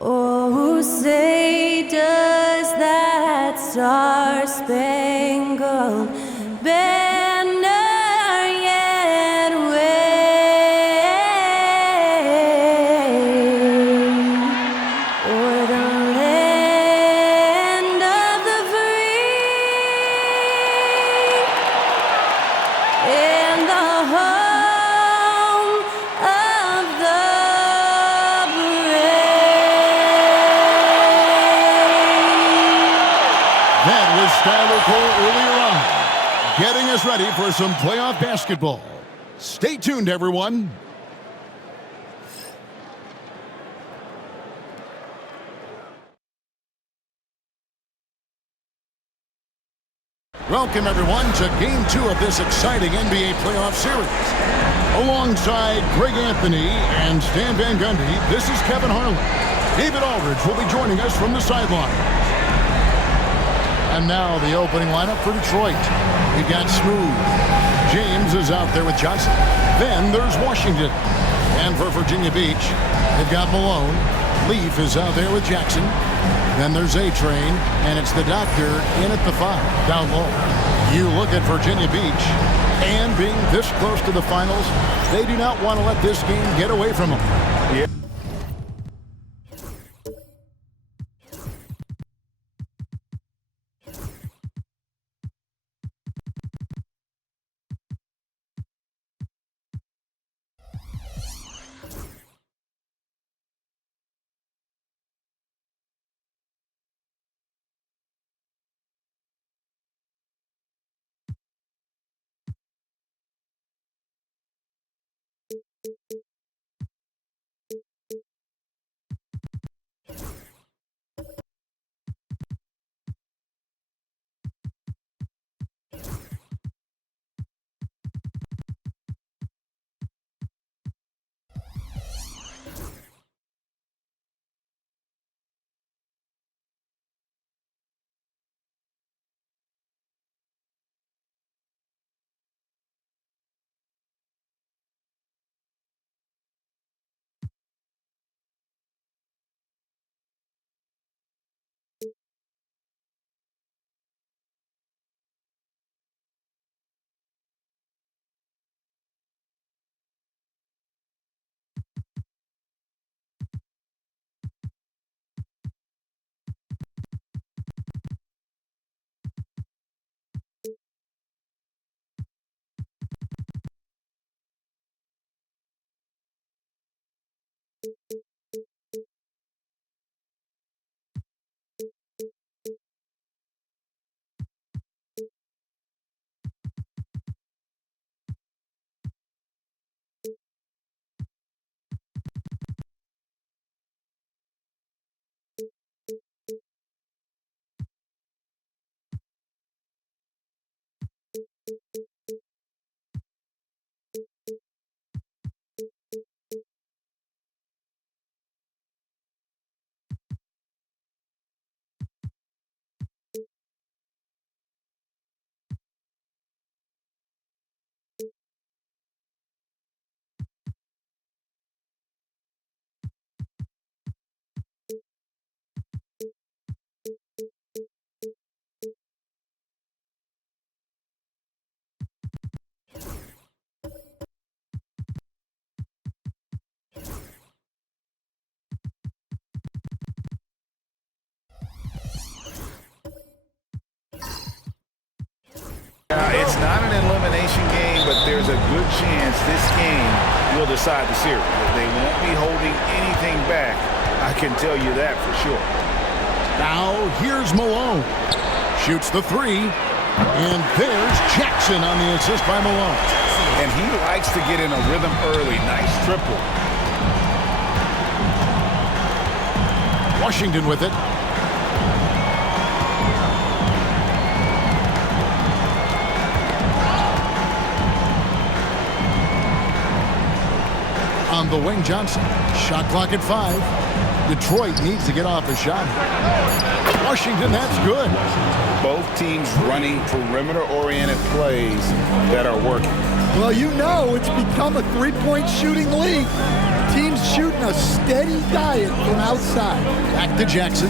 Oh, say does that star-spangled banner yet wave o'er the land of the free and the home of the That was Skylar Cole earlier on, getting us ready for some playoff basketball. Stay tuned, everyone. Welcome, everyone, to Game 2 of this exciting NBA playoff series. Alongside Greg Anthony and Stan Van Gundy, this is Kevin Harlan. David Aldridge will be joining us from the sideline. And now the opening lineup for Detroit. We've got Smooth. James is out there with Johnson. Then there's Washington. And for Virginia Beach, they've got Malone. Leaf is out there with Jackson. Then there's A-Train, and it's the Doctor in at the 5, down low. You look at Virginia Beach, and being this close to the finals, they do not want to let this game get away from them. Yeah. It's not an elimination game, but there's a good chance this game will decide the series. They won't be holding anything back. I can tell you that for sure. Now here's Malone. Shoots the 3. And there's Jackson on the assist by Malone. And he likes to get in a rhythm early. Nice triple. Washington with it. On the wing, Johnson. Shot clock at 5. Detroit needs to get off a shot. Washington, that's good. Both teams running perimeter-oriented plays that are working. Well, you know it's become a three-point shooting league. Team's shooting a steady diet from outside. Back to Jackson.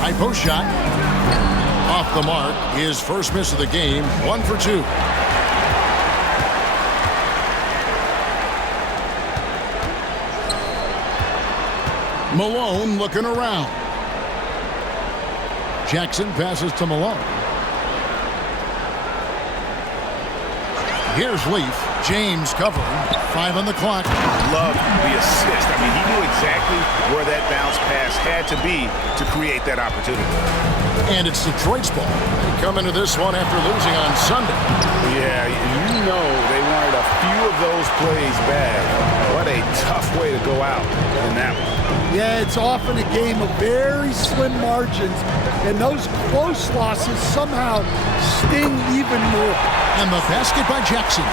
High post shot. Off the mark. His first miss of the game. 1 for 2. Malone looking around. Jackson passes to Malone. Here's Leaf. James covering. 5 on the clock. Love the assist. I mean, he knew exactly where that bounce pass had to be to create that opportunity. And it's Detroit's ball. They come into this one after losing on Sunday. Yeah, you know they wanted a few of those plays back. What a tough way to go out in that one. Yeah, it's often a game of very slim margins, and those close losses somehow sting even more. And the basket by Jackson.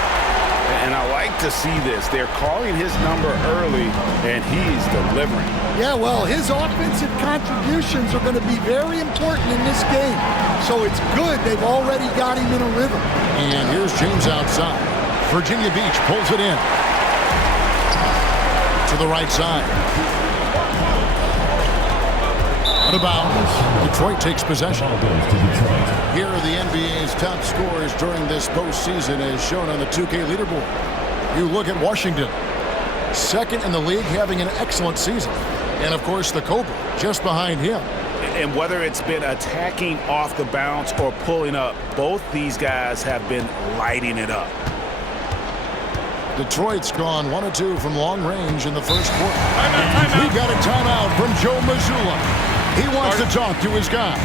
And I like to see this. They're calling his number early, and he's delivering. Yeah, well, his offensive contributions are going to be very important in this game. So it's good they've already got him in a rhythm. And here's James outside. Virginia Beach pulls it in. To the right side. Out of bounds. Detroit takes possession. Here are the NBA's top scorers during this postseason as shown on the 2K leaderboard. You look at Washington. Second in the league, having an excellent season. And, of course, the Cobra just behind him. And whether it's been attacking off the bounce or pulling up, both these guys have been lighting it up. Detroit's gone 1 of 2 from long range in the first quarter. We got a timeout from Joe Mazzulla. He wants to talk to his guys.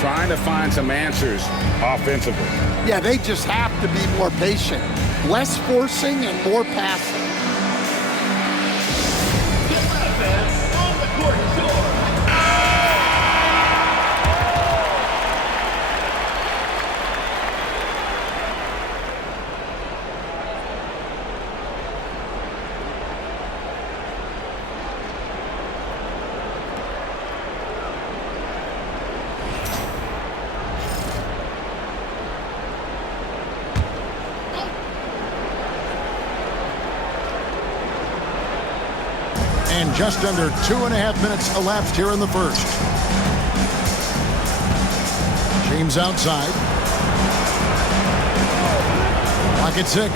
Trying to find some answers offensively. Yeah, they just have to be more patient. Less forcing and more passing. And just under 2.5 minutes elapsed here in the first. James outside. Clock at 6.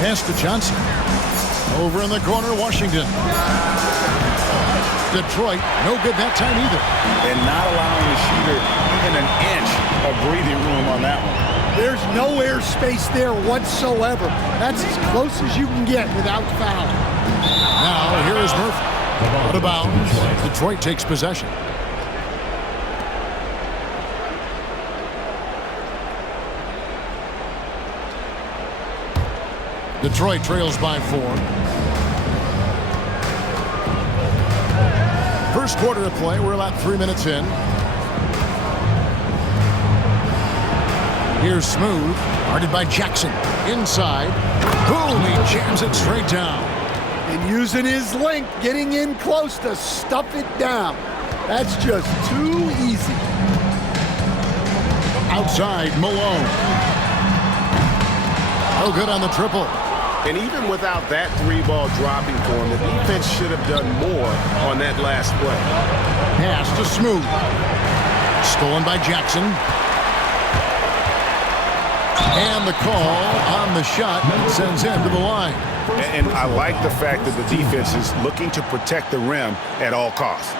Pass to Johnson. Over in the corner, Washington. Detroit, no good that time either. And not allowing the shooter even an inch of breathing room on that one. There's no air space there whatsoever. That's as close as you can get without foul. Now, here is Murphy. Out of bounds. Detroit takes possession. Detroit trails by 4. First quarter of play. We're about 3 minutes in. Here's Smooth. Guarded by Jackson. Inside. Boom! He jams it straight down. And using his length, getting in close to stuff it down. That's just too easy. Outside, Malone. No good on the triple. And even without that 3-ball dropping for him, the defense should have done more on that last play. Pass to Smooth. Stolen by Jackson. And the call on the shot sends him to the line. And I like the fact that the defense is looking to protect the rim at all costs.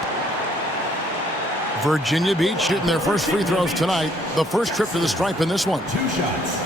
Virginia Beach shooting their first free throws tonight. The first trip to the stripe in this one. 2 shots.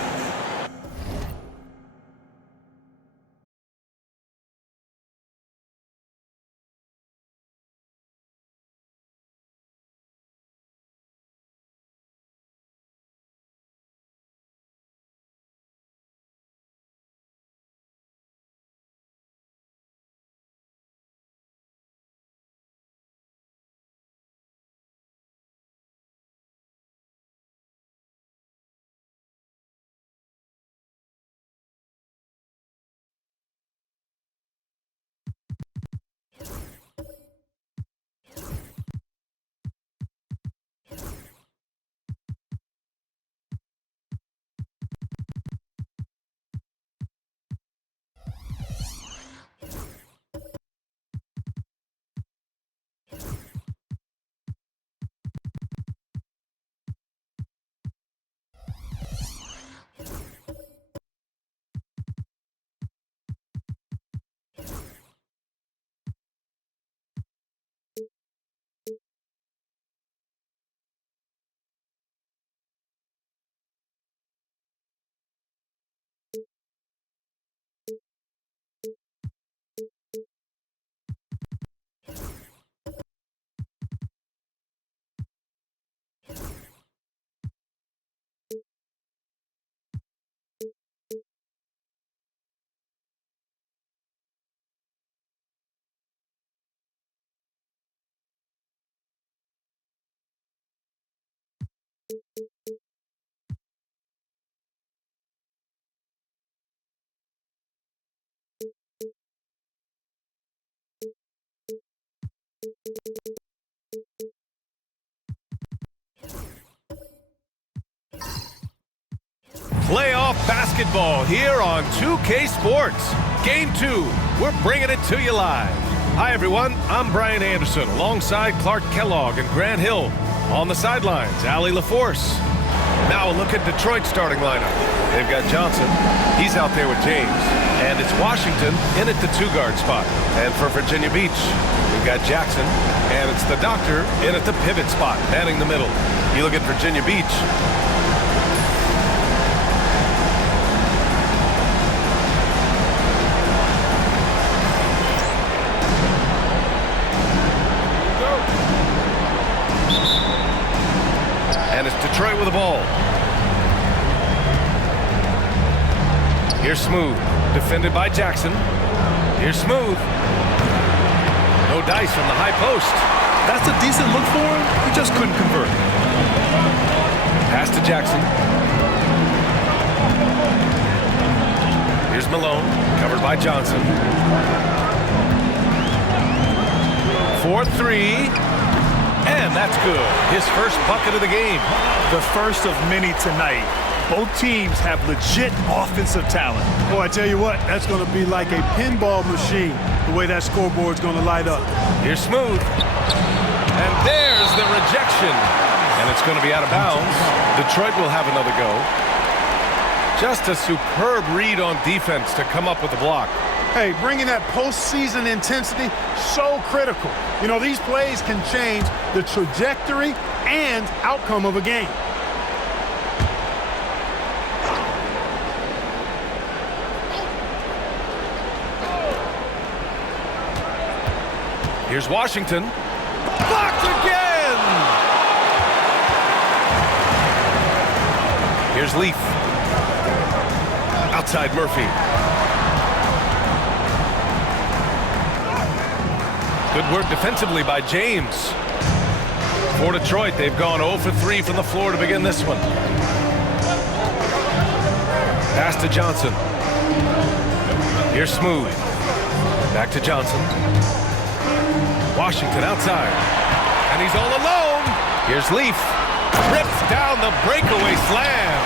Playoff basketball here on 2K Sports. Game 2, we're bringing it to you live. Hi everyone, I'm Brian Anderson alongside Clark Kellogg and Grant Hill. On the sidelines, Allie LaForce. Now a look at Detroit's starting lineup. They've got Johnson, he's out there with James. And it's Washington in at the 2-guard spot. And for Virginia Beach, we've got Jackson, and it's the Doctor in at the pivot spot, manning the middle. You look at Virginia Beach. And it's Detroit with the ball. Here's Smooth, defended by Jackson. Here's Smooth. No dice from the high post. That's a decent look for him. He just couldn't convert. Pass to Jackson. Here's Malone, covered by Johnson. 4-3. And that's good. His first bucket of the game. The first of many tonight. Both teams have legit offensive talent. Boy, I tell you what, that's going to be like a pinball machine, the way that scoreboard's going to light up. Here's Smooth. And there's the rejection. And it's going to be out of bounds. Detroit will have another go. Just a superb read on defense to come up with the block. Hey, bringing that postseason intensity, so critical. You know, these plays can change the trajectory and outcome of a game. Here's Washington. Blocked again! Here's Leaf. Outside Murphy. Good work defensively by James. For Detroit, they've gone 0 for 3 from the floor to begin this one. Pass to Johnson. Here's Smooth. Back to Johnson. Washington outside. And he's all alone. Here's Leaf. Rips down the breakaway slam.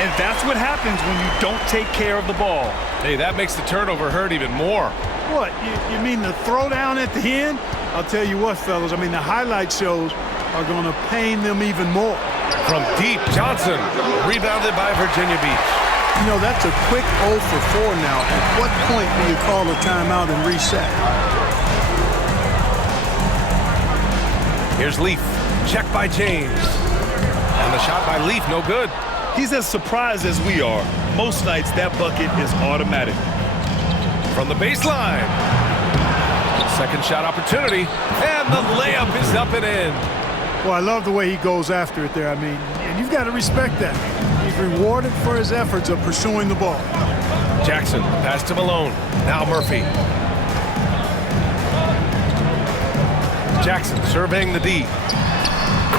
And that's what happens when you don't take care of the ball. Hey, that makes the turnover hurt even more. What, you mean the throwdown at the end? I'll tell you what, fellas, I mean, the highlight shows are going to pain them even more. From deep, Johnson, rebounded by Virginia Beach. You know, that's a quick 0 for 4 now. At what point do you call a timeout and reset? Here's Leaf, checked by James. And the shot by Leaf, no good. He's as surprised as we are. Most nights, that bucket is automatic. From the baseline. Second shot opportunity. And the layup is up and in. Well, I love the way he goes after it there. I mean, and you've got to respect that. He's rewarded for his efforts of pursuing the ball. Jackson, pass to Malone. Now Murphy. Jackson surveying the D.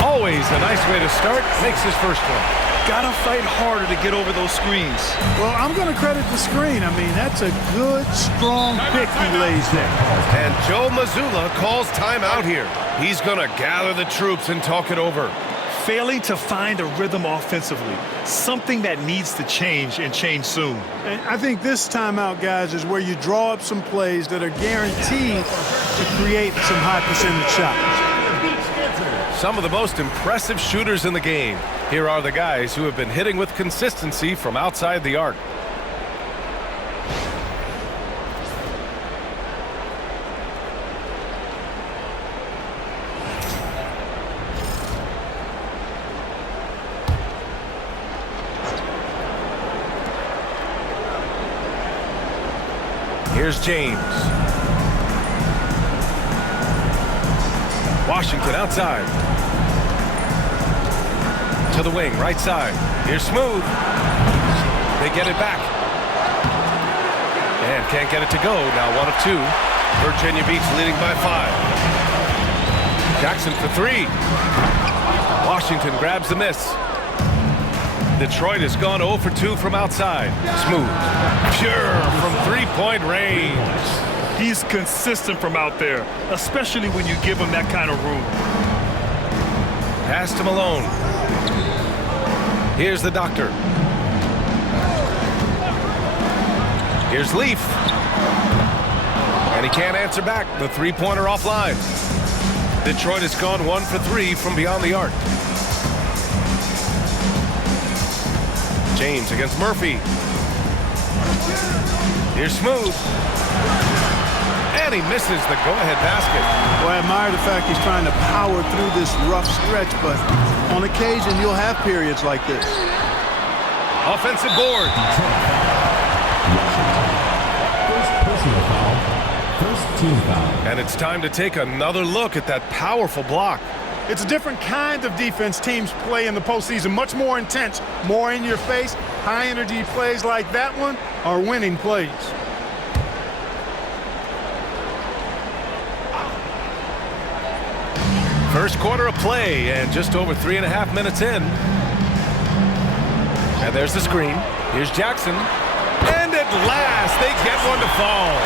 Always a nice way to start. Makes his first one. Gotta fight harder to get over those screens. Well, I'm going to credit the screen. I mean, that's a good, strong pick he lays there. And Joe Mazzulla calls timeout here. He's going to gather the troops and talk it over. Failing to find a rhythm offensively. Something that needs to change and change soon. And I think this timeout, guys, is where you draw up some plays that are guaranteed to create some high percentage shots. Some of the most impressive shooters in the game. Here are the guys who have been hitting with consistency from outside the arc. Here's James. Washington outside. To the wing, right side. Here's Smooth. They get it back. And can't get it to go. Now 1 of 2. Virginia Beach leading by 5. Jackson for 3. Washington grabs the miss. Detroit has gone 0 for 2 from outside. Smooth. Pure from three-point range. He's consistent from out there, especially when you give him that kind of room. Pass to Malone. Here's the doctor. Here's Leaf. And he can't answer back. The three-pointer offline. Detroit has gone 1 for 3 from beyond the arc. James against Murphy. Here's Smooth. And he misses the go-ahead basket. Well, I admire the fact he's trying to power through this rough stretch, but on occasion you'll have periods like this. Offensive board. First personal foul. First team foul. And it's time to take another look at that powerful block. It's a different kind of defense teams play in the postseason. Much more intense, more in your face. High-energy plays like that one are winning plays. First quarter of play and just over 3.5 minutes in. And there's the screen. Here's Jackson. And at last, they get one to fall.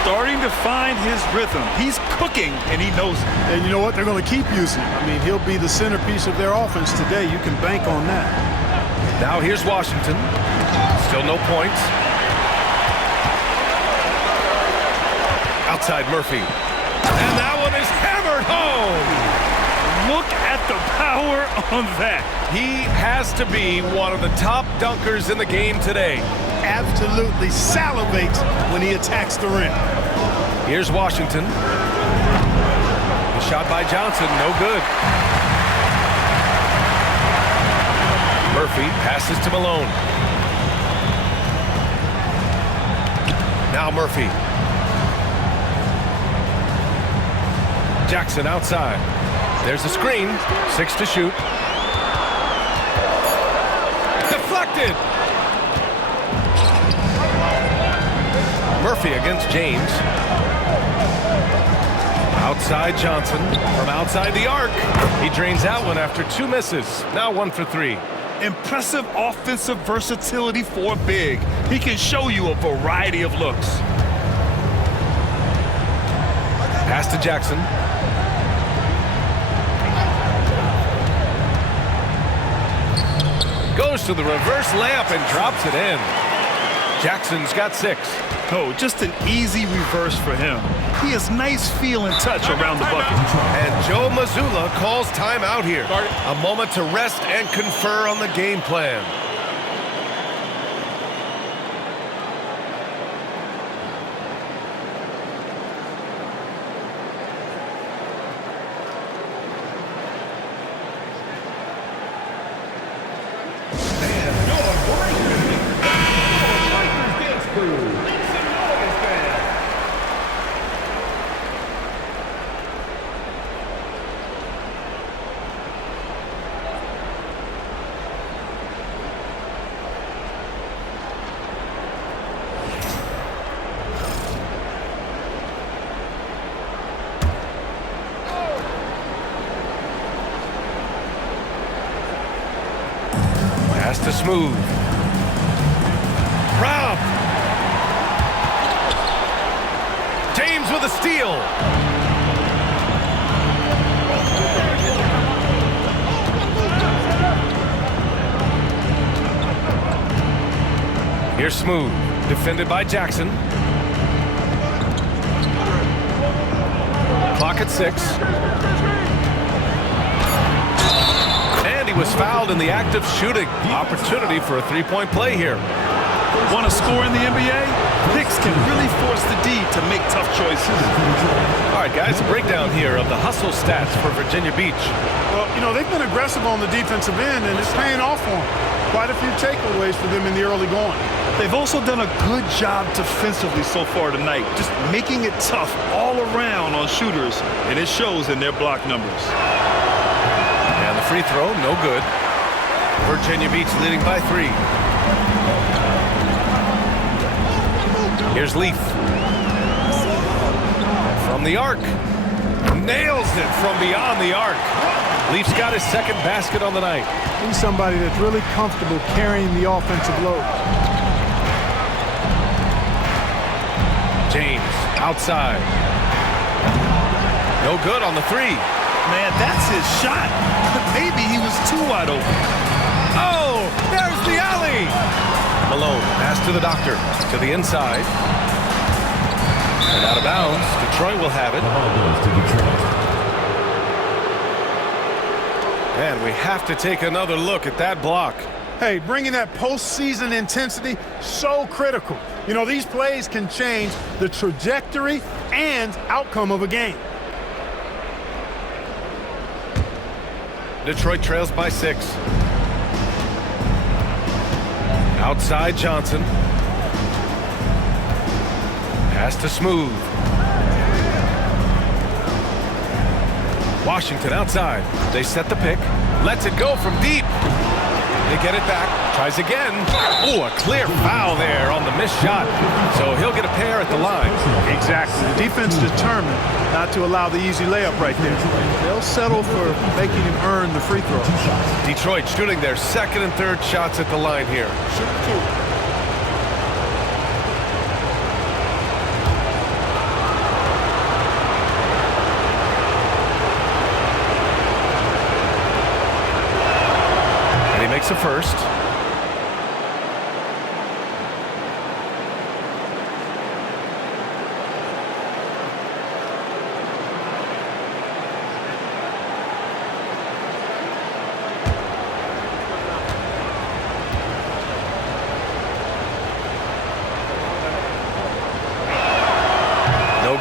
Starting to find his rhythm. He's cooking, and he knows it. And you know what? They're going to keep using him. I mean, he'll be the centerpiece of their offense today. You can bank on that. Now here's Washington. Still no points. Outside Murphy. And that one is hammered home. Look at the power on that. He has to be one of the top dunkers in the game today. Absolutely salivates when he attacks the rim. Here's Washington. The shot by Johnson, no good. Murphy passes to Malone. Now Murphy. Jackson outside. There's a screen. 6 to shoot. Deflected. Murphy against James. Outside Johnson from outside the arc. He drains that one after 2 misses. Now 1 for 3. Impressive offensive versatility for a big. He can show you a variety of looks. Pass to Jackson. Goes to the reverse layup and drops it in. Jackson's got 6. Oh, just an easy reverse for him. He has nice feel and touch around the bucket. And Joe Mazzulla calls timeout here. A moment to rest and confer on the game plan. Pass to Smooth. Robbed. James with a steal. Here's Smooth. Defended by Jackson. Clock at 6. He was fouled in the act of shooting. Opportunity for a three-point play here. Want to score in the NBA? Picks can really force the D to make tough choices. All right, guys, a breakdown here of the hustle stats for Virginia Beach. Well, you know, they've been aggressive on the defensive end, and it's paying off for them. Quite a few takeaways for them in the early going. They've also done a good job defensively so far tonight, just making it tough all around on shooters, and it shows in their block numbers. And the free throw, no good. Virginia Beach leading by 3. Here's Leaf. From the arc. Nails it from beyond the arc. Leafs got his second basket on the night. He's somebody that's really comfortable carrying the offensive load. James outside. No good on the three. Man, that's his shot. Maybe he was too wide open. Oh, there's the alley. Malone, pass to the doctor. To the inside. And out of bounds. Detroit will have it. The ball goes to Detroit. And we have to take another look at that block. Hey, bringing that postseason intensity, so critical. You know, these plays can change the trajectory and outcome of a game. Detroit trails by 6. Outside Johnson. Pass to Smooth. Washington outside. They set the pick. Lets it go from deep. They get it back. Tries again. Oh, a clear foul there on the missed shot. So he'll get a pair at the line. Exactly. The defense determined not to allow the easy layup right there. They'll settle for making him earn the free throw. Detroit shooting their second and third shots at the line here. And he makes a first.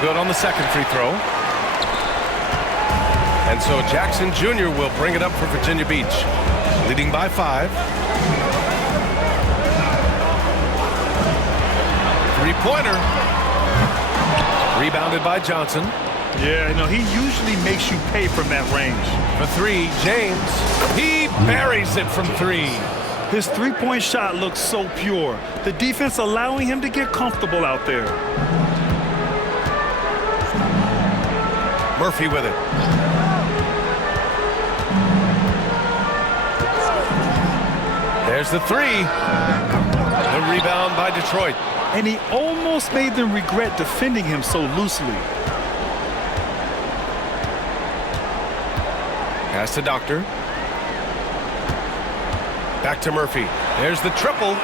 Good on the second free throw. And so Jackson Jr. will bring it up for Virginia Beach, leading by 5. Three-pointer. Rebounded by Johnson. Yeah, you know, he usually makes you pay from that range. For 3, James. He buries it from 3. His three-point shot looks so pure. The defense allowing him to get comfortable out there. Murphy with it. There's the 3. The rebound by Detroit. And he almost made them regret defending him so loosely. Pass to Doctor. Back to Murphy. There's the triple.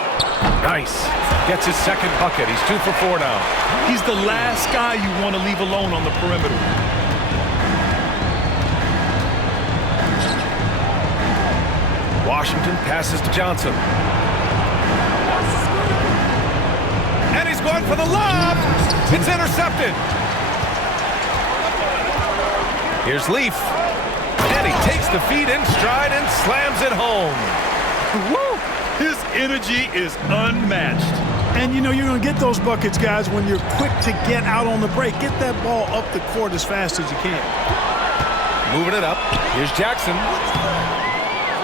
Nice. Gets his second bucket. He's 2 for 4 now. He's the last guy you want to leave alone on the perimeter. Washington passes to Johnson. And he's going for the lob. It's intercepted. Here's Leaf. And he takes the feed in stride and slams it home. Woo! His energy is unmatched. And, you know, you're going to get those buckets, guys, when you're quick to get out on the break. Get that ball up the court as fast as you can. Moving it up. Here's Jackson.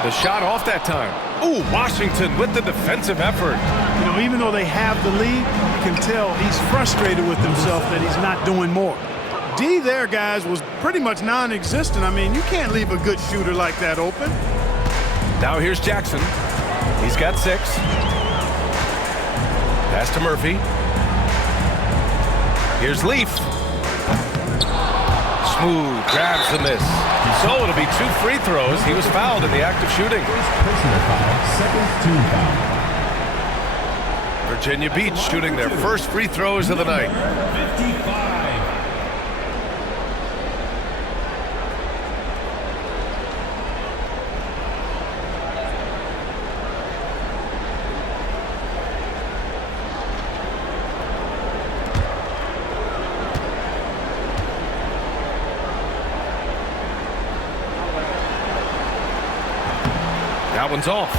The shot off that time. Ooh, Washington with the defensive effort. You know, even though they have the lead, you can tell he's frustrated with himself that he's not doing more. D there, guys, was pretty much non-existent. I mean, you can't leave a good shooter like that open. Now here's Jackson. He's got 6. Pass to Murphy. Here's Leaf. Smooth grabs the miss. So it'll be 2 free throws. He was fouled in the act of shooting. Personal foul, second team foul. Virginia Beach shooting their first free throws of the night. 55. That one's off.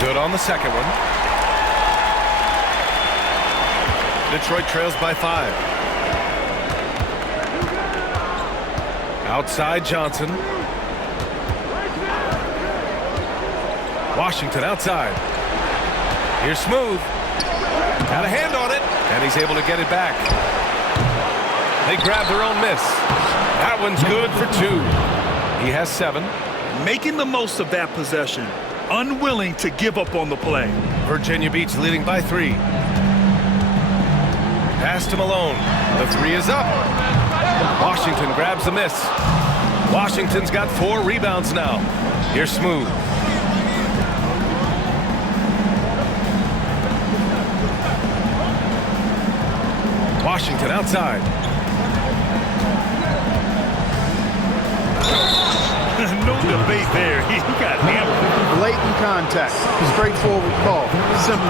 Good on the second one. Detroit trails by 5. Outside Johnson. Washington outside. Here's Smooth. Had a hand on it, and he's able to get it back. They grab their own miss. That one's good for 2. He has 7. Making the most of that possession. Unwilling to give up on the play. Virginia Beach leading by 3. Pass to Malone. The 3 is up. Washington grabs the miss. Washington's got 4 rebounds now. Here's Smooth. Washington outside. No debate there. He got hammered. Blatant contact. Straightforward call. Simple.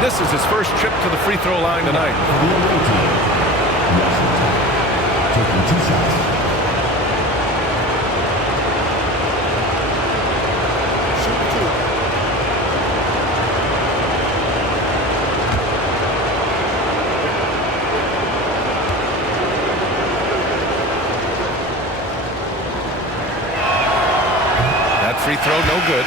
This is his first trip to the free throw line tonight. Washington taking 2 shots. Free throw, no good.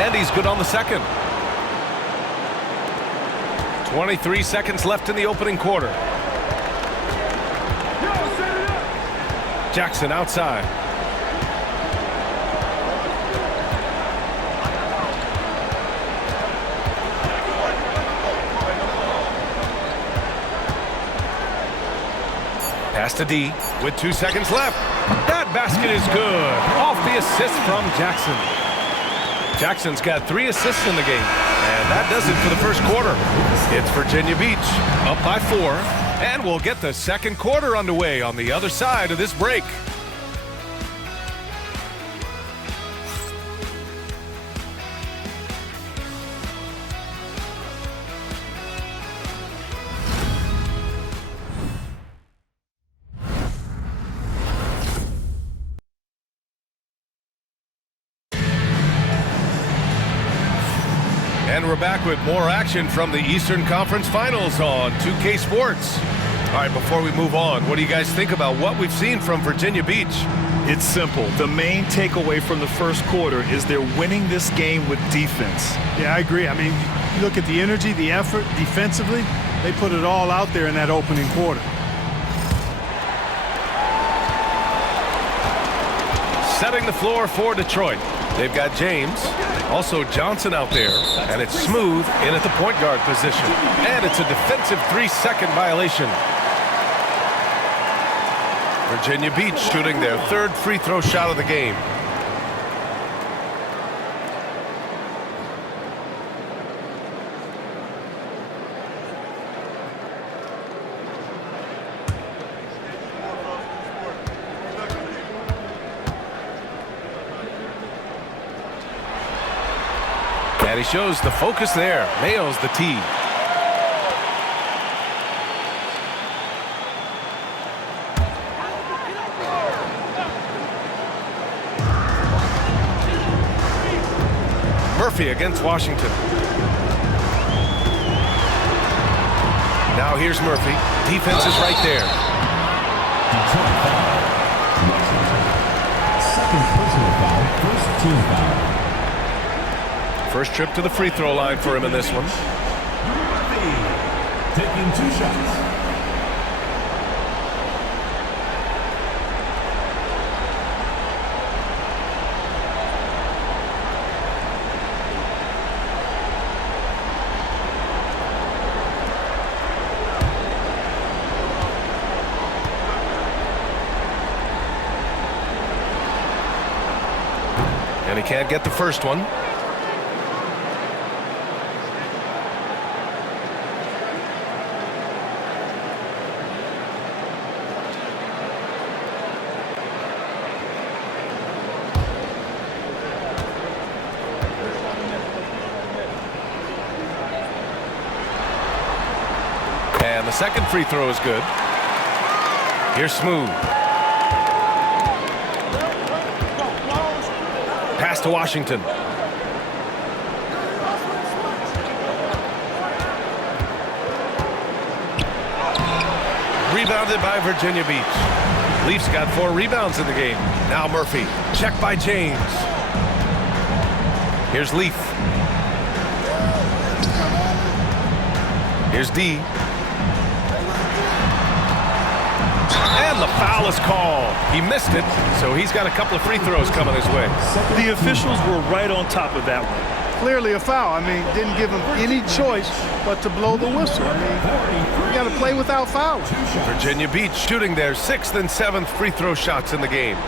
And he's good on the second. 23 seconds left in the opening quarter. Jackson outside. Pass to D with 2 seconds left. That basket is good. Off the assist from Jackson. Jackson's got 3 assists in the game. And that does it for the first quarter. It's Virginia Beach up by 4. And we'll get the second quarter underway on the other side of this break. And we're back with more action from the Eastern Conference Finals on 2K Sports. All right, before we move on, what do you guys think about what we've seen from Virginia Beach? It's simple. The main takeaway from the first quarter is they're winning this game with defense. Yeah, I agree. I mean, you look at the energy, the effort defensively, they put it all out there in that opening quarter. Setting the floor for Detroit. They've got James, also Johnson out there, and it's Smooth in at the point guard position. And it's a defensive 3-second violation. Virginia Beach shooting their 3rd free throw shot of the game. And he shows the focus there. Nails the tee. Murphy against Washington. Now here's Murphy. Defense is right there. Detroit foul. Washington. Second personal foul. First team foul. First trip to the free throw line for him in this one. Taking 2 shots. And he can't get the first one. the second free throw is good. Here's Smooth. Pass to Washington. Rebounded by Virginia Beach. Leafs got 4 rebounds in the game. Now Murphy. Check by James. Here's Leaf. Here's D. And the foul is called. He missed it, so he's got a couple of free throws coming his way. The officials were right on top of that one. Clearly a foul. I mean, didn't give him any choice but to blow the whistle. I mean, you got to play without fouling. Virginia Beach shooting their 6th and 7th free throw shots in the game.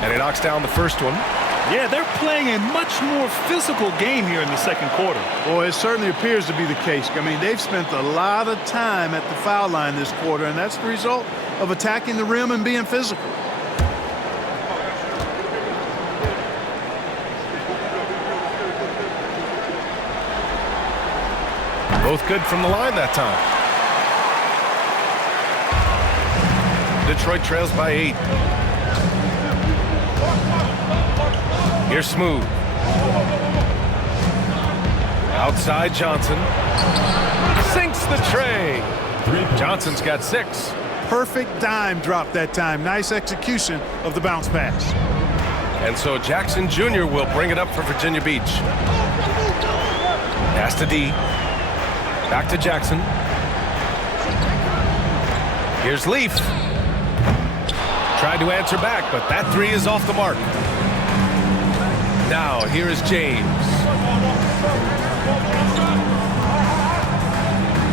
And he knocks down the first one. Yeah, they're playing a much more physical game here in the second quarter. Boy, it certainly appears to be the case. I mean, they've spent a lot of time at the foul line this quarter, and that's the result of attacking the rim and being physical. Both good from the line that time. Detroit trails by 8. Here's Smooth. Outside Johnson. Sinks the tray. Johnson's got 6. Perfect dime drop that time. Nice execution of the bounce pass. And so Jackson Jr. will bring it up for Virginia Beach. Pass to D. Back to Jackson. Here's Leaf. Tried to answer back, but that 3 is off the mark. Now, here is James.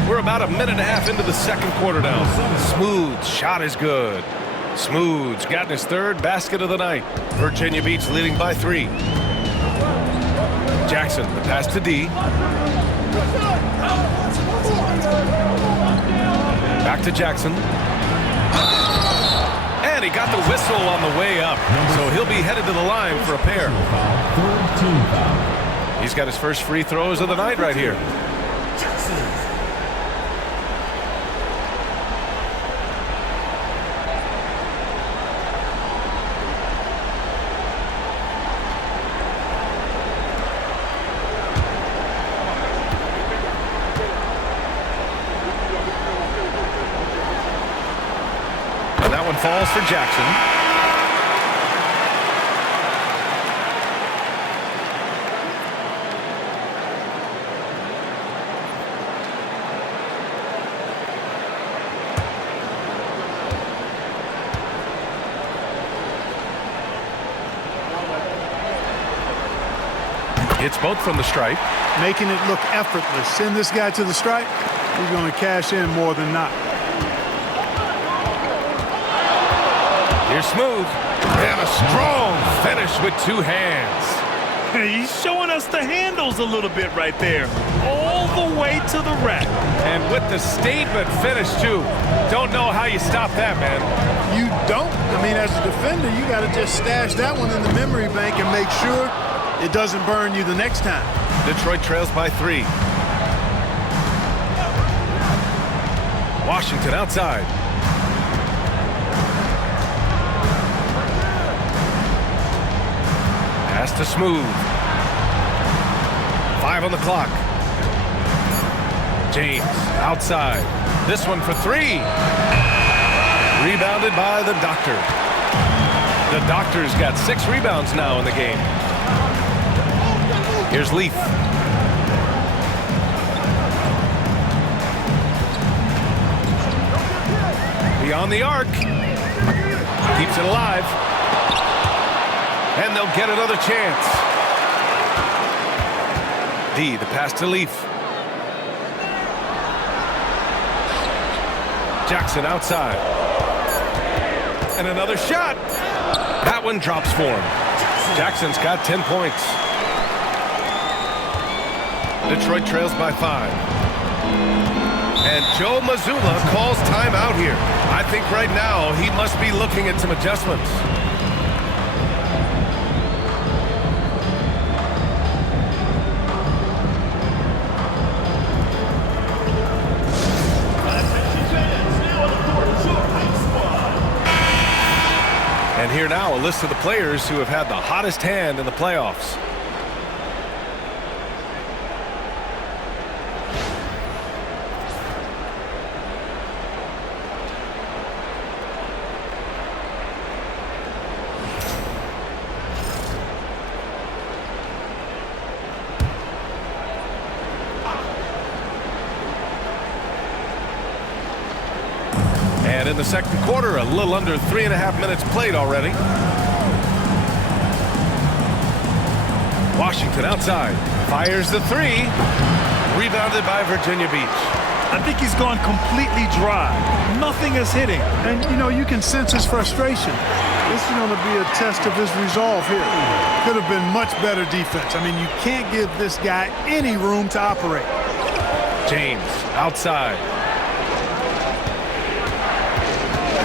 We're about a minute and a half into the second quarter now. Smooth shot is good. Smooth's gotten his 3rd basket of the night. Virginia Beach leading by 3. Jackson, the pass to D. Back to Jackson. And he got the whistle on the way up. So he'll be headed to the line for a pair. He's got his first free throws of the night right here. And that one falls for Jackson. It's both from the stripe. Making it look effortless. Send this guy to the stripe. He's going to cash in more than not. Here's Smooth. And a strong finish with 2 hands. He's showing us the handles a little bit right there. All the way to the rack. And with the statement finish, too. Don't know how you stop that, man. You don't. I mean, as a defender, you got to just stash that one in the memory bank and make sure it doesn't burn you the next time. Detroit trails by 3. Washington outside. Pass to Smooth. 5 on the clock. James outside. This one for 3. Rebounded by the Doctor. The Doctor's got 6 rebounds now in the game. Here's Leaf. Beyond the arc. Keeps it alive. And they'll get another chance. D, the pass to Leaf. Jackson outside. And another shot. That one drops for him. Jackson's got 10 points. Detroit trails by 5. And Joe Mazzulla calls timeout here. I think right now he must be looking at some adjustments. And here now, a list of the players who have had the hottest hand in the playoffs. And in the second quarter, a little under 3.5 minutes played already. Washington outside. Fires the three. Rebounded by Virginia Beach. I think he's gone completely dry. Nothing is hitting. And, you know, you can sense his frustration. This is going to be a test of his resolve here. Could have been much better defense. I mean, you can't give this guy any room to operate. James outside.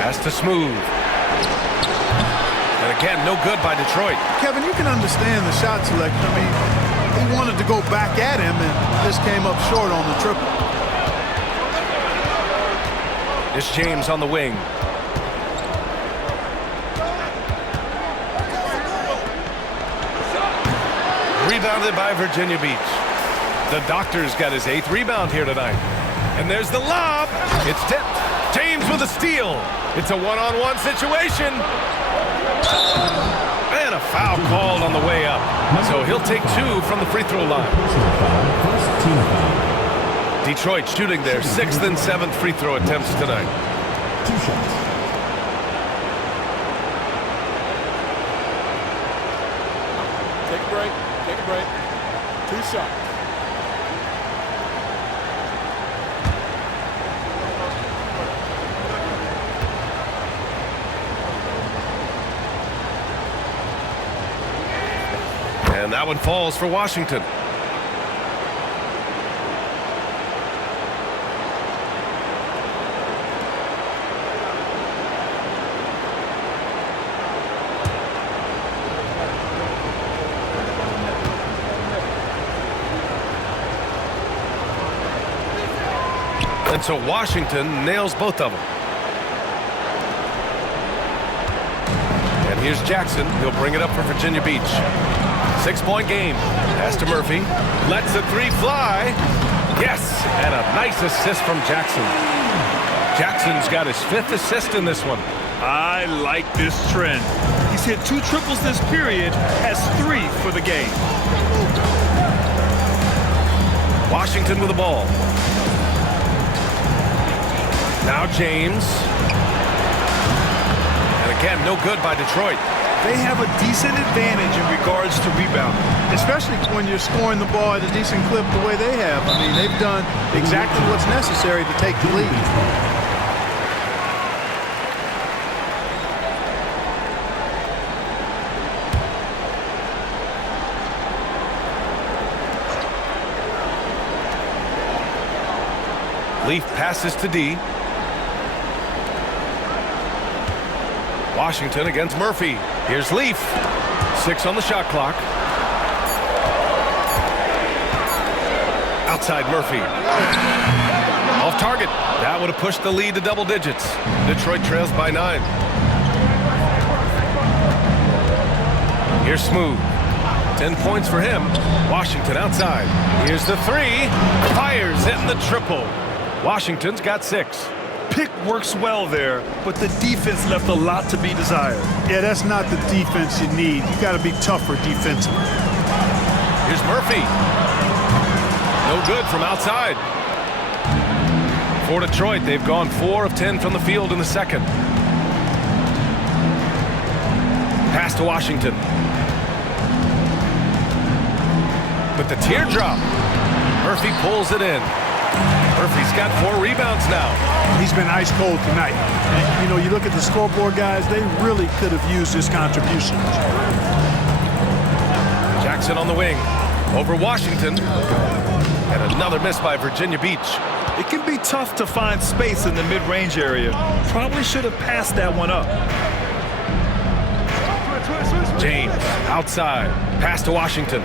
Pass to Smooth. And again, no good by Detroit. Kevin, you can understand the shot selection. I mean, he wanted to go back at him and just came up short on the triple. It's James on the wing. Rebounded by Virginia Beach. The Doctor's got his 8th rebound here tonight. And there's the lob. It's tipped. James with a steal. It's a one-on-one situation. And a foul called on the way up. So he'll take 2 from the free throw line. First team foul. Detroit shooting their 6th and 7th free throw attempts tonight. 2 shots. Take a break. Take a break. 2 shots. And that one falls for Washington. And so Washington nails both of them. And here's Jackson. He'll bring it up for Virginia Beach. 6-point game. Pass to Murphy. Lets the three fly. Yes, and a nice assist from Jackson. Jackson's got his 5th assist in this one. I like this trend. He's hit 2 triples this period, has 3 for the game. Washington with the ball. Now James. And again, no good by Detroit. They have a decent advantage in regards to rebounding. Especially when you're scoring the ball at a decent clip the way they have. I mean, they've done exactly what's necessary to take the lead. Leaf passes to D. Washington against Murphy. Here's Leaf. 6 on the shot clock. Outside Murphy. Off target. That would have pushed the lead to double digits. Detroit trails by 9. Here's Smooth. 10 points for him. Washington outside. Here's the 3. Fires in the triple. Washington's got 6. Pick works well there, but the defense left a lot to be desired. Yeah, that's not the defense you need. You got to be tougher defensively. Here's Murphy. No good from outside. For Detroit, they've gone 4 of 10 from the field in the second. Pass to Washington. But the teardrop. Murphy pulls it in. Murphy's got 4 rebounds now. He's been ice cold tonight. And, you know, you look at the scoreboard, guys, they really could have used his contribution. Jackson on the wing. Over Washington. And another miss by Virginia Beach. It can be tough to find space in the mid-range area. Probably should have passed that one up. James, outside. Pass to Washington.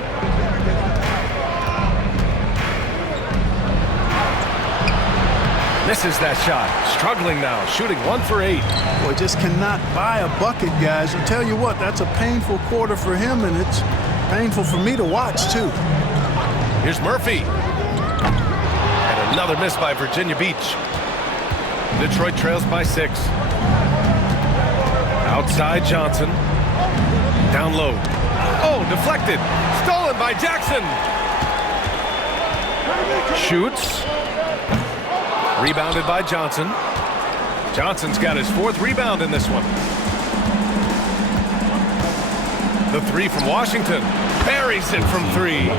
Misses that shot. Struggling now. Shooting 1 for 8. Boy, just cannot buy a bucket, guys. I tell you what, that's a painful quarter for him, and it's painful for me to watch, too. Here's Murphy. And another miss by Virginia Beach. Detroit trails by 6. Outside Johnson. Down low. Oh, deflected. Stolen by Jackson. Shoots. Rebounded by Johnson. Johnson's got his 4th rebound in this one. The 3 from Washington. Buries it from 3.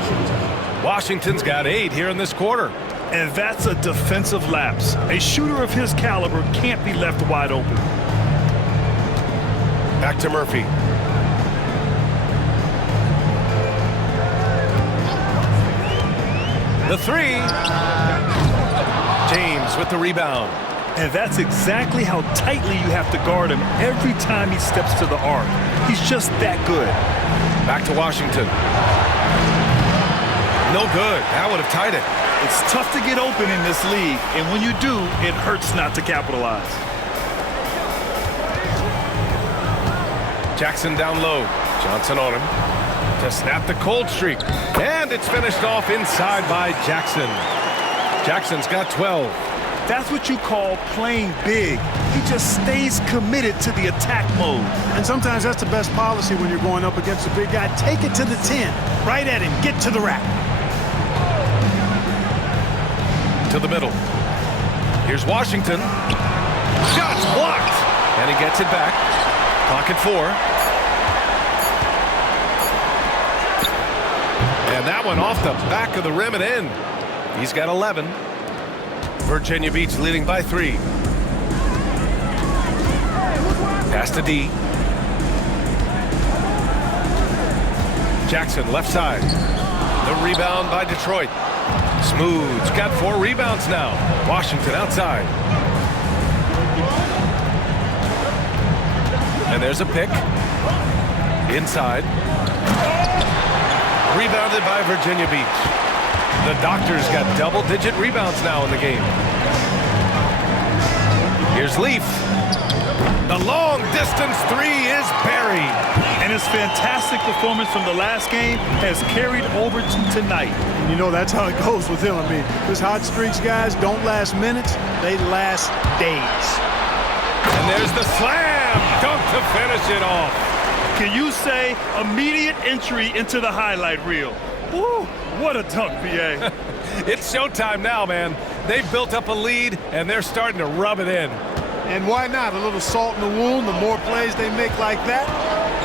Washington's got 8 here in this quarter. And that's a defensive lapse. A shooter of his caliber can't be left wide open. Back to Murphy. The 3. James with the rebound. And that's exactly how tightly you have to guard him every time he steps to the arc. He's just that good. Back to Washington. No good. That would have tied it. It's tough to get open in this league, and when you do, it hurts not to capitalize. Jackson down low. Johnson on him to snap the cold streak. And it's finished off inside by Jackson. Jackson's got 12. That's what you call playing big. He just stays committed to the attack mode. And sometimes that's the best policy when you're going up against a big guy. Take it to the 10. Right at him. Get to the rack. To the middle. Here's Washington. Shots blocked. And he gets it back. Clock at 4. And that one off the back of the rim and in. He's got 11. Virginia Beach leading by 3. Pass to D. Jackson left side. The rebound by Detroit. Smooth's got 4 rebounds now. Washington outside. And there's a pick. Inside. Rebounded by Virginia Beach. The Doctors got double-digit rebounds now in the game. Here's Leaf. The long-distance 3 is buried. And his fantastic performance from the last game has carried over to tonight. And you know that's how it goes with him. I mean, his hot streaks, guys, don't last minutes. They last days. And there's the slam dunk to finish it off. Can you say immediate entry into the highlight reel? Woo, what a dunk, VA. It's showtime now, man. They've built up a lead, and they're starting to rub it in. And why not? A little salt in the wound. The more plays they make like that,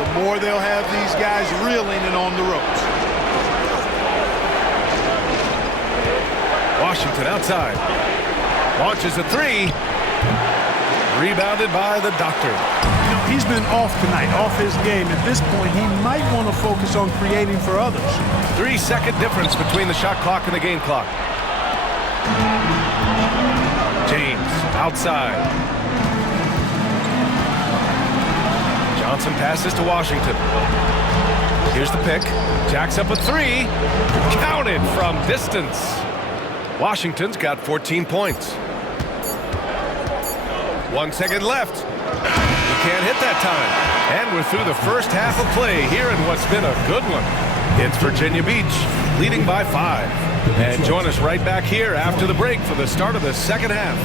the more they'll have these guys reeling and on the ropes. Washington outside. Launches a 3. Rebounded by the Doctor. You know, he's been off tonight, off his game. At this point, he might want to focus on creating for others. 3-second difference between the shot clock and the game clock. James outside. Johnson passes to Washington. Here's the pick. Jacks up a 3. Counted from distance. Washington's got 14 points. 1 second left. He can't hit that time. And we're through the first half of play here in what's been a good one. It's Virginia Beach leading by 5. And join us right back here after the break for the start of the second half.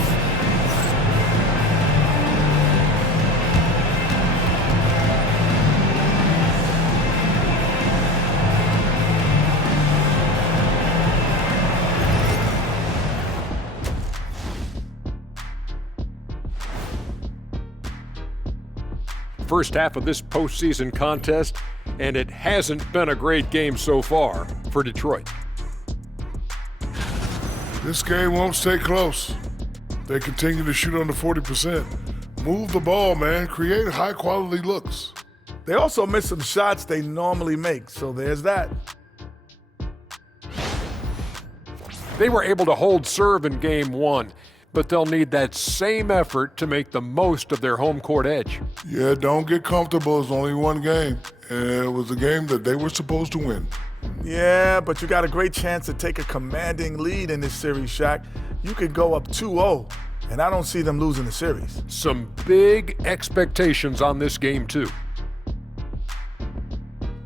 First half of this postseason contest, and it hasn't been a great game so far for Detroit. This game won't stay close. They continue to shoot under 40%. Move the ball, man. Create high-quality looks. They also miss some shots they normally make, so there's that. They were able to hold serve in Game 1, but they'll need that same effort to make the most of their home court edge. Yeah, don't get comfortable. It's only one game, and it was a game that they were supposed to win. Yeah, but you got a great chance to take a commanding lead in this series, Shaq. You could go up 2-0, and I don't see them losing the series. Some big expectations on this game, too.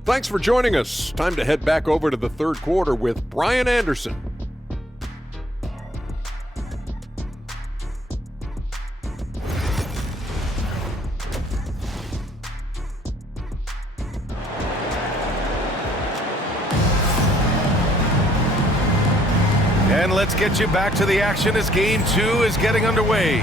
Thanks for joining us. Time to head back over to the third quarter with Brian Anderson. And let's get you back to the action as Game 2 is getting underway.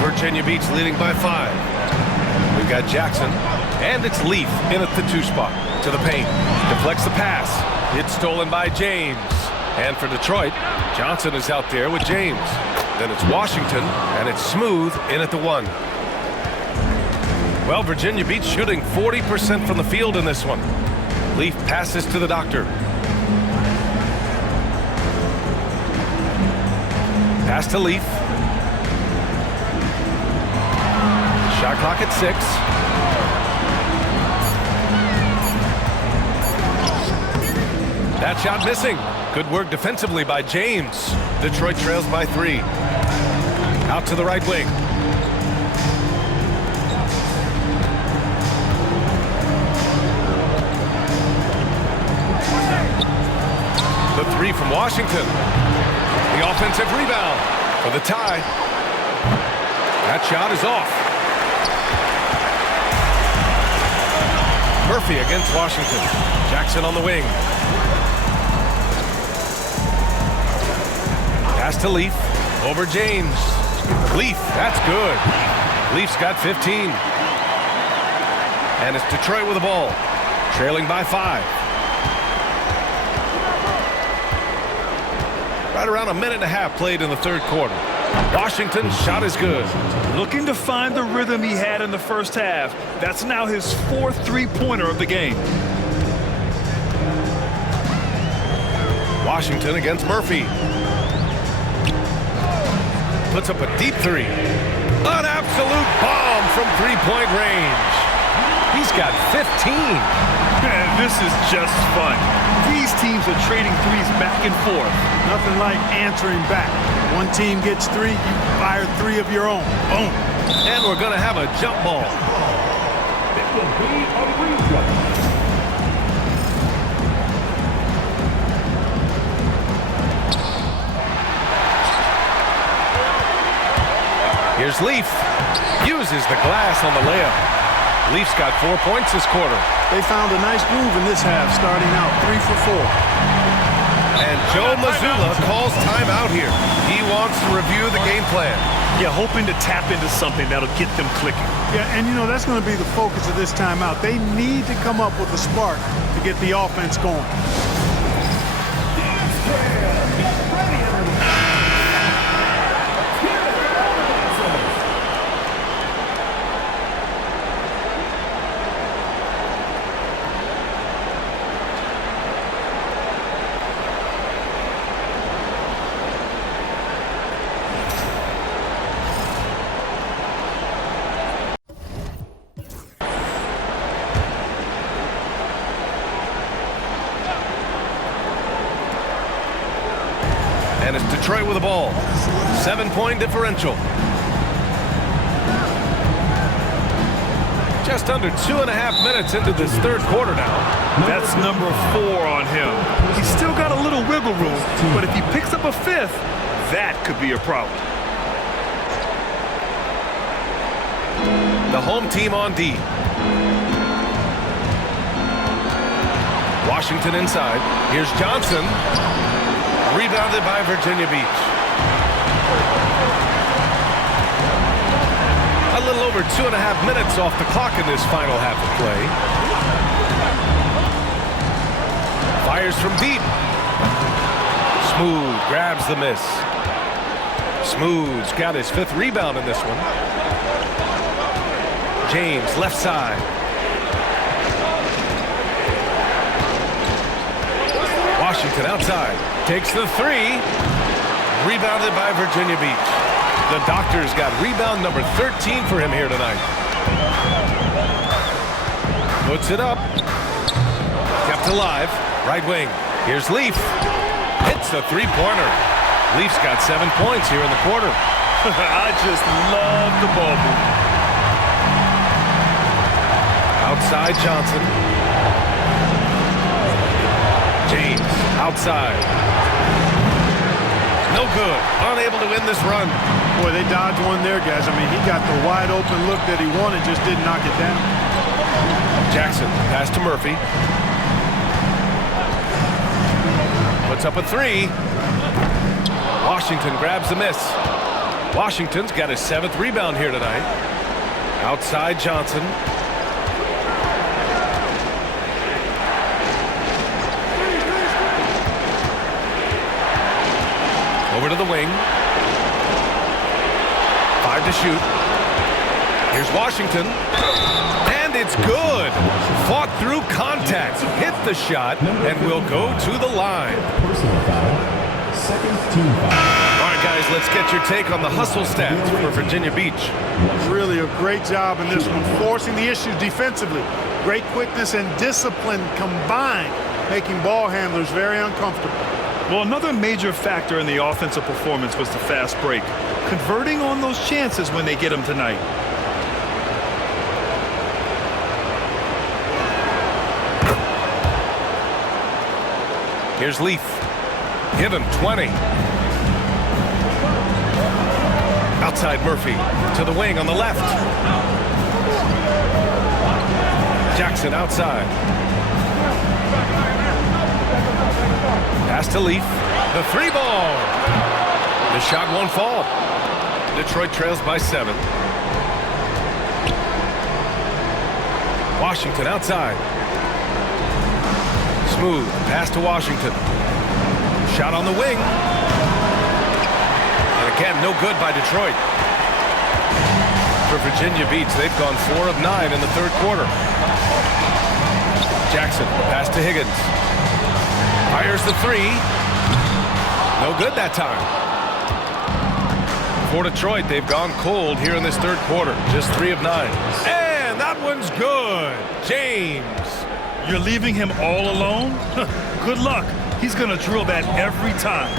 Virginia Beach leading by 5. We've got Jackson, and it's Leaf in at the 2 spot. To the paint, deflects the pass. It's stolen by James. And for Detroit, Johnson is out there with James. Then it's Washington, and it's Smooth in at the 1. Well, Virginia Beach shooting 40% from the field in this one. Leaf passes to the doctor. Pass to Leaf. Shot clock at 6. That shot missing. Good work defensively by James. Detroit trails by 3. Out to the right wing. The 3 from Washington. The offensive rebound for the tie. That shot is off. Murphy against Washington. Jackson on the wing. Pass to Leaf. Over James. Leaf, that's good. Leaf's got 15. And it's Detroit with the ball. Trailing by 5. Right around a minute and a half played in the third quarter. Washington's shot is good. Looking to find the rhythm he had in the first half. That's now his 4th three-pointer of the game. Washington against Murphy. Puts up a deep 3. An absolute bomb from 3-point range. He's got 15. Man, this is just fun. These teams are trading threes back and forth. Nothing like answering back. One team gets 3, you fire 3 of your own. Boom. And we're going to have a jump ball. It will be a replay. Here's Leaf. Uses the glass on the layup. Leaf's got 4 points this quarter. They found a nice groove in this half, starting out 3 for 4. And Joe Mazzulla calls timeout here. He wants to review the game plan. Yeah, hoping to tap into something that'll get them clicking. Yeah, and you know, that's going to be the focus of this timeout. They need to come up with a spark to get the offense going. And it's Detroit with the ball. 7-point differential. Just under 2.5 minutes into this third quarter now. That's number 4 on him. He's still got a little wiggle room, but if he picks up a 5th, that could be a problem. The home team on D. Washington inside. Here's Johnson. Rebounded by Virginia Beach. A little over 2.5 minutes off the clock in this final half of play. Fires from deep. Smooth grabs the miss. Smooth's got his 5th rebound in this one. James, left side. Washington outside. Takes the three. Rebounded by Virginia Beach. The Doctors got rebound number 13 for him here tonight. Puts it up. Kept alive. Right wing. Here's Leaf. Hits the three-pointer. Leaf's got 7 points here in the quarter. I just love the ball movement. Outside Johnson. James outside. No good. Unable to win this run. Boy, they dodged one there, guys. I mean, he got the wide open look that he wanted, just didn't knock it down. Jackson pass to Murphy. Puts up a three. Washington grabs the miss. Washington's got his 7th rebound here tonight. Outside Johnson. Over to the wing. 5 to shoot. Here's Washington. And it's good. Fought through contact. Hit the shot and will go to the line. Personal foul. Second team foul. All right, guys, let's get your take on the hustle stats for Virginia Beach. Really a great job in this one, forcing the issue defensively. Great quickness and discipline combined, making ball handlers very uncomfortable. Well, another major factor in the offensive performance was the fast break. Converting on those chances when they get them tonight. Here's Leaf. Given 20. Outside Murphy to the wing on the left. Jackson outside. Pass to Leaf. The three ball. The shot won't fall. Detroit trails by 7. Washington outside. Smooth pass to Washington. Shot on the wing. And again, no good by Detroit. For Virginia Beach, they've gone 4 of 9 in the 3rd quarter. Jackson, pass to Higgins. Fires the three. No good that time. For Detroit, they've gone cold here in this 3rd quarter. Just 3 of 9. And that one's good. James. You're leaving him all alone? Good luck. He's going to drill that every time.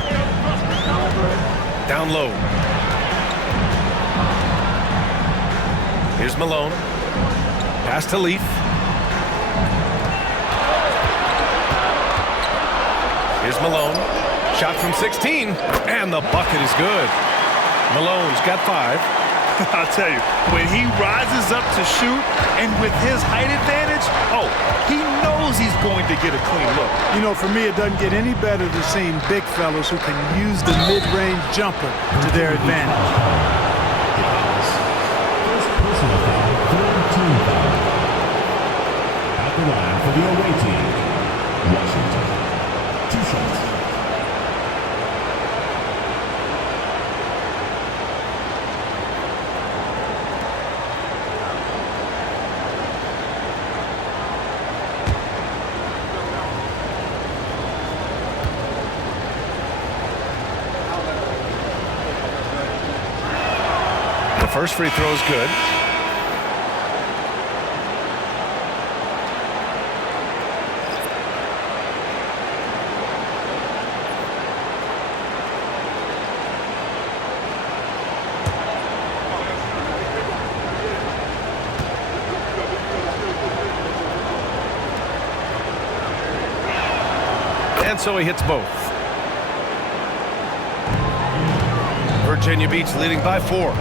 Down low. Here's Malone. Pass to Leaf. Here's Malone. Shot from 16. And the bucket is good. Malone's got 5. I'll tell you, when he rises up to shoot and with his height advantage, he knows he's going to get a clean look. You know, for me, it doesn't get any better than seeing big fellas who can use the mid-range jumper to their advantage. First personal foul, third team foul. At the line for the away team, Washington. 2 shots. First free throw is good. And so he hits both. Virginia Beach leading by 4.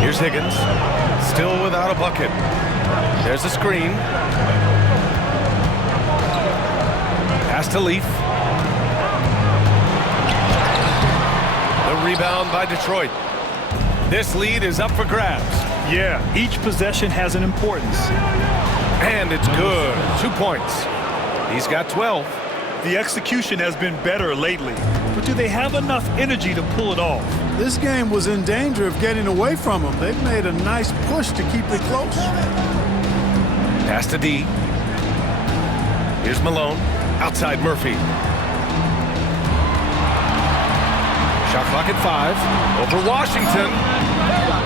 Here's Higgins, still without a bucket. There's a screen. Pass to Leaf. The rebound by Detroit. This lead is up for grabs. Yeah, each possession has an importance. And it's good. 2 points. He's got 12. The execution has been better lately. but do they have enough energy to pull it off? This game was in danger of getting away from them. They've made a nice push to keep it close. Pass to D. Here's Malone. Outside Murphy. Shot clock at 5. Over Washington.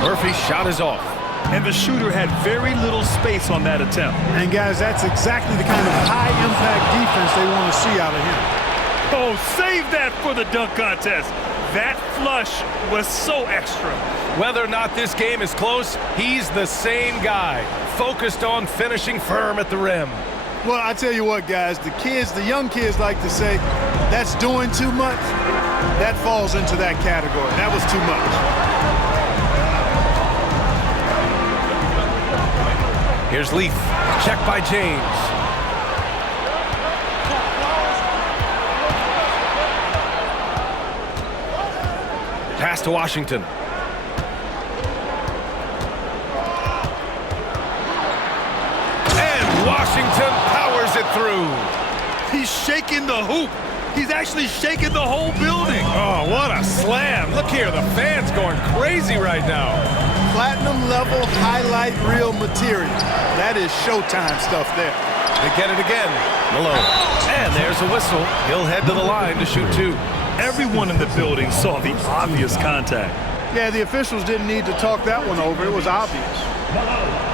Murphy's shot is off. And the shooter had very little space on that attempt. And guys, that's exactly the kind of high-impact defense they want to see out of him. Oh, save that for the dunk contest. That flush was so extra. Whether or not this game is close, he's the same guy, focused on finishing firm at the rim. Well, I tell you what, guys, the young kids like to say, that's doing too much. That falls into that category. That was too much. Here's Leaf. Check by James. Pass to Washington. And Washington powers it through. He's shaking the hoop. He's actually shaking the whole building. Oh, what a slam. Look here, the fans going crazy right now. Platinum level highlight reel material. That is Showtime stuff there. They get it again. Malone. And there's a whistle. He'll head to the line to shoot 2. Everyone in the building saw the obvious contact. Yeah, the officials didn't need to talk that one over. It was obvious.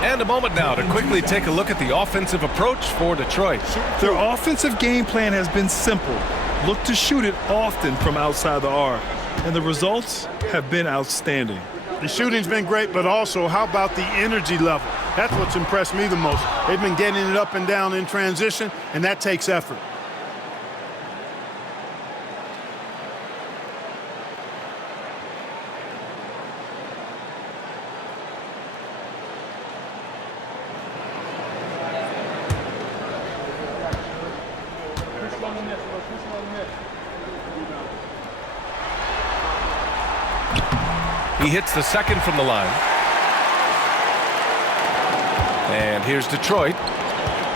And a moment now to quickly take a look at the offensive approach for Detroit. Their offensive game plan has been simple. Look to shoot it often from outside the arc. And the results have been outstanding. The shooting's been great, but also how about the energy level? That's what's impressed me the most. They've been getting it up and down in transition, and that takes effort. He hits the second from the line. And here's Detroit.